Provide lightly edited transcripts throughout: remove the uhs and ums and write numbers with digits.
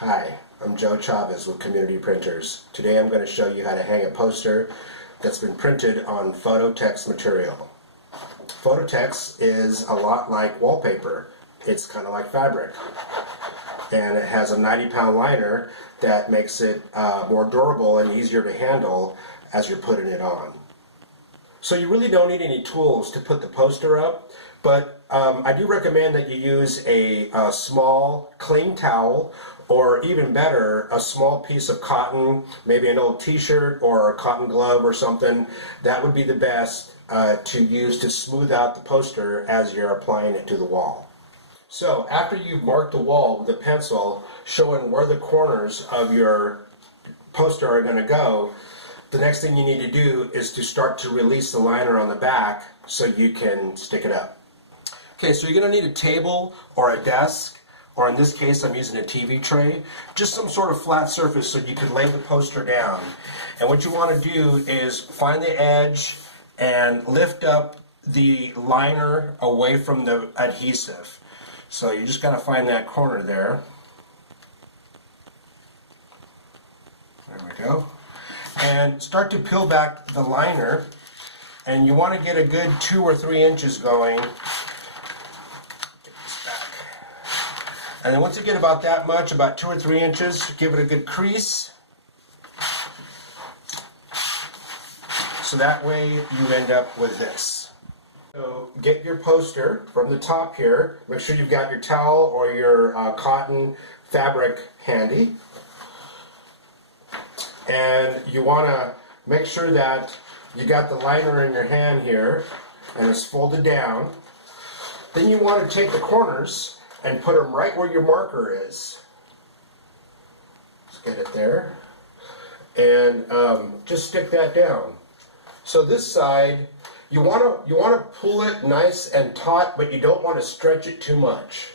Hi, I'm Joe Chavez with Community Printers. Today I'm going to show you how to hang a poster that's been printed on PhotoTex material. PhotoTex is a lot like wallpaper. It's kind of like fabric. And it has a 90-pound liner that makes it more durable and easier to handle as you're putting it on. So you really don't need any tools to put the poster up, but I do recommend that you use a small clean towel, or even better, a small piece of cotton, maybe an old t-shirt or a cotton glove or something. That would be the best to use to smooth out the poster as you're applying it to the wall. So after you've marked the wall with a pencil showing where the corners of your poster are going to go, the next thing you need to do is to start to release the liner on the back so you can stick it up. Okay, so you're going to need a table or a desk, or in this case I'm using a TV tray, just some sort of flat surface so you can lay the poster down. And what you want to do is find the edge and lift up the liner away from the adhesive. So you just got to find that corner there. There we go. And start to peel back the liner, and you want to get a good 2 or 3 inches going. Get this back. And then once you get about that much, about 2 or 3 inches, give it a good crease. So that way you end up with this. So get your poster from the top here. Make sure you've got your towel or your cotton fabric handy. And you want to make sure that you got the liner in your hand here and it's folded down. Then you want to take the corners and put them right where your marker is. Let's get it there. And just stick that down. So this side, you want to pull it nice and taut, but you don't want to stretch it too much.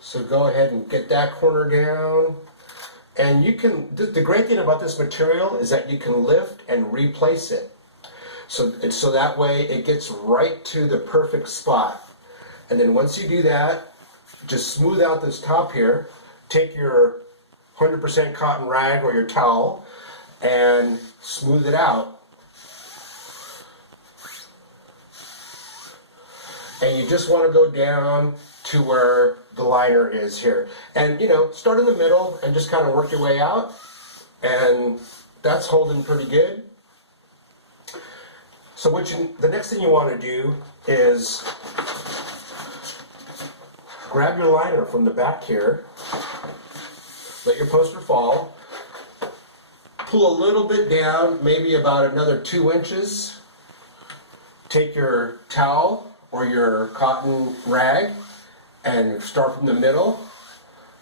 So go ahead and get that corner down. And you can, the great thing about this material is that you can lift and replace it. So that way it gets right to the perfect spot. And then once you do that, just smooth out this top here. Take your 100% cotton rag or your towel and smooth it out. And you just want to go down to where the liner is here. And start in the middle and just kind of work your way out. And that's holding pretty good. So the next thing you want to do is grab your liner from the back here. Let your poster fall. Pull a little bit down, maybe about another 2 inches. Take your towel or your cotton rag and start from the middle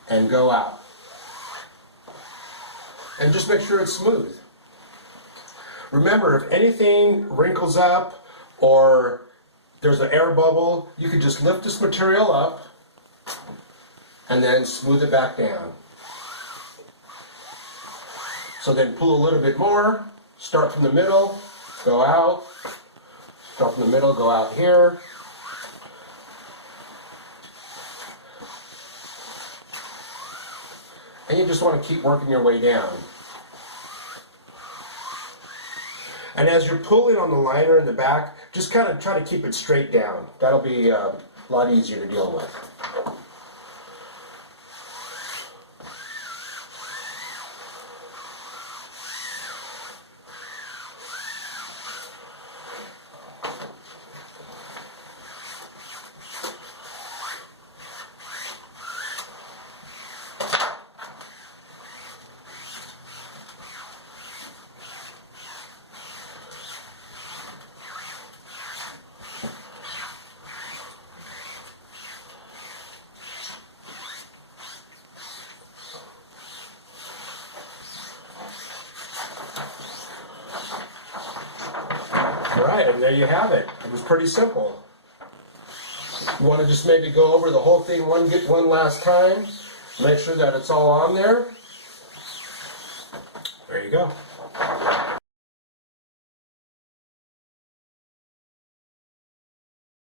and go out. And just make sure it's smooth. Remember, if anything wrinkles up or there's an air bubble, you can just lift this material up and then smooth it back down. So then pull a little bit more, start from the middle, go out, start from the middle, go out here. And you just want to keep working your way down. And as you're pulling on the liner in the back, just kind of try to keep it straight down. That'll be a lot easier to deal with. Alright, and there you have it. It was pretty simple. You want to just maybe go over the whole thing one last time. Make sure that it's all on there. There you go.